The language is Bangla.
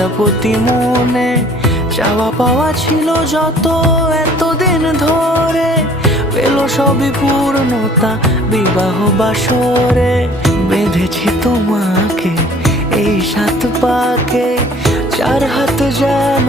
প্রজাপতি মনে চাওয়া পাওয়া ছিল যত এতদিন ধরে, পেল সবই পূর্ণতা বিবাহ বাসরে। বেঁধেছি তোমাকে এই 7 পাকে, 4 হাত যেন